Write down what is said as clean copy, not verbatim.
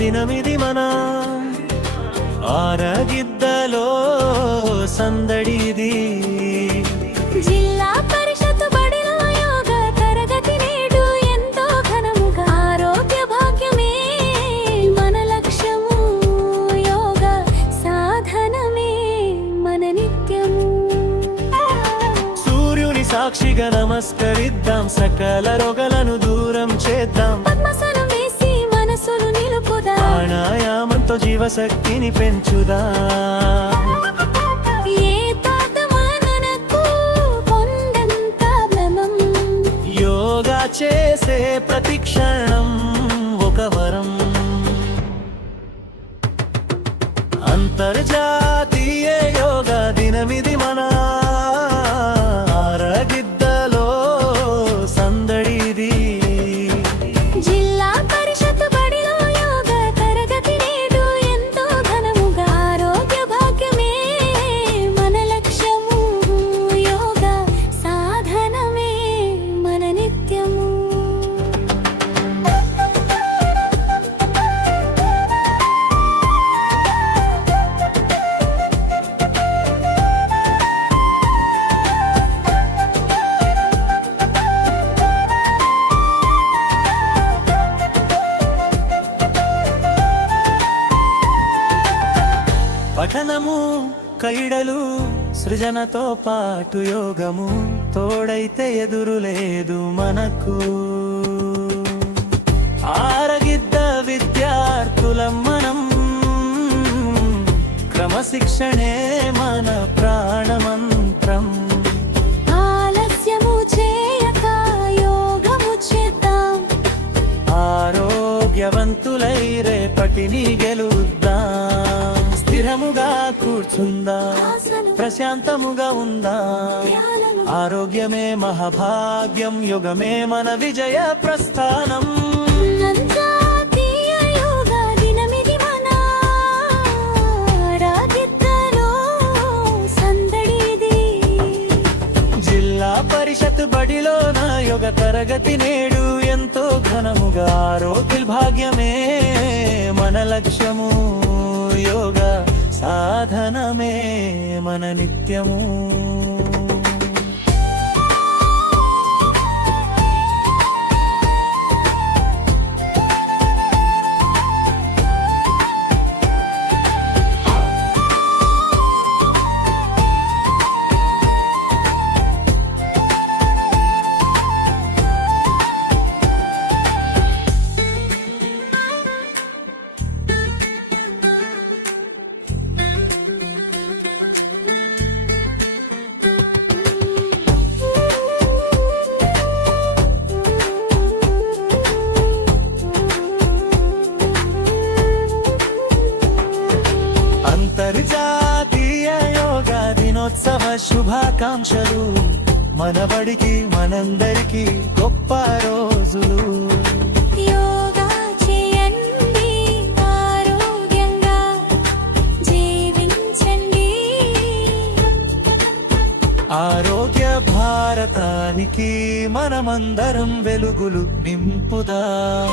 దినమిది మన ఆరగిద్దలో సందడిది. జిల్లా పరిషత్ బడిలో యోగా తరగతి నేడు ఎంతో ఘనముగా. ఆరోగ్య భాగ్యమే మన లక్ష్యము, యోగా సాధనమే మన నిత్యము. సూర్యుని సాక్షిగా నమస్కరిద్దాం, సకల రోగాలను దూరం చేద్దాం. పద్మాసనం వేసి మనసును నిలుపుదా, ప్రాణాయామంతో జీవశక్తిని పెంచుదా. ఏ తాత మనకు పొందంత బలం. యోగా చేసే ప్రతి క్షణం ఒక వరం. అంతర్జాతీయ యోగా దినమిది మన ఆరగిద్దలో సందడిది. జిల్లా పరిషత్ బడిలో యోగా తరగతి నేడు ఎంతో ఘనముగా. ఆరోగ్య భాగ్యమే మన లక్ష్యము, యోగా సాధనమే మన నిత్యము. పఠనము కైడలు సృజనతో పాటు యోగము తోడైతే ఎదురు లేదు మనకు. ఆరగిద్ద విద్యార్థులం మనం, క్రమశిక్షణే మన ప్రాణమంత్రం. ఆలస్యము చేయక యోగము చేద్దాం, ఆరోగ్యవంతులై రేపటిని గెలుద్దాం. స్థిరముగా కూర్చుందాం, ప్రశాంతముగా ఉందాం. ఆరోగ్యమే మహాభాగ్యం, యుగమే మన విజయ ప్రస్థానం. అంతర్జాతీయ యోగా దినమిది మన ఆరగిద్దలో సందడిది. జిల్లా పరిషత్ బడిలో నా యోగ తరగతి నేడు ఎంతో ఘనముగా. ఆరోగ్య భాగ్యమే మన లక్ష్యము, యోగా సాధనమే మన నిత్యము. అంతర్జాతీయ యోగా దినోత్సవ శుభాకాంక్షలు. మన బడికి మనందరికీ గొప్ప రోజులు. యోగా చేయండి, ఆరోగ్యంగా జీవించండి. ఆరోగ్య భారతానికి మనమందరం వెలుగులు నింపుదాం.